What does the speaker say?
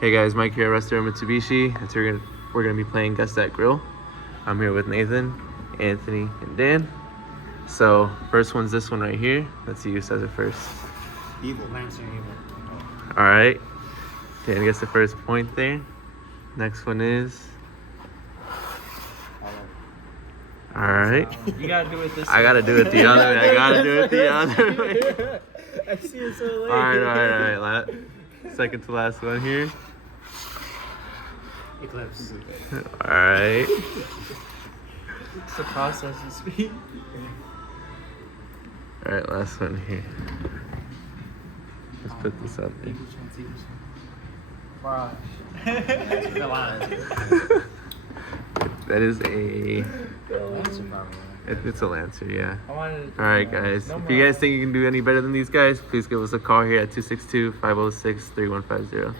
Hey guys, Mike here at Russ Darrow Mitsubishi. And so we're gonna be playing Guess That Grill. I'm here with Nathan, Anthony, and Dan. So first one's this one right here. Let's see who says it first. Evil. Lancer Evil. All right. Dan gets the first point there. Next one is. All right. You gotta do it this way. I gotta do it the other way. I gotta do it the other way. I see it so late. All right. Second to last one here. Eclipse. All right. It's the processing speed. All right, last one here. Let's put this up there. That is a. It's a Lancer, yeah. Alright, guys. If you guys think you can do any better than these guys, please give us a call here at 262-506-3150.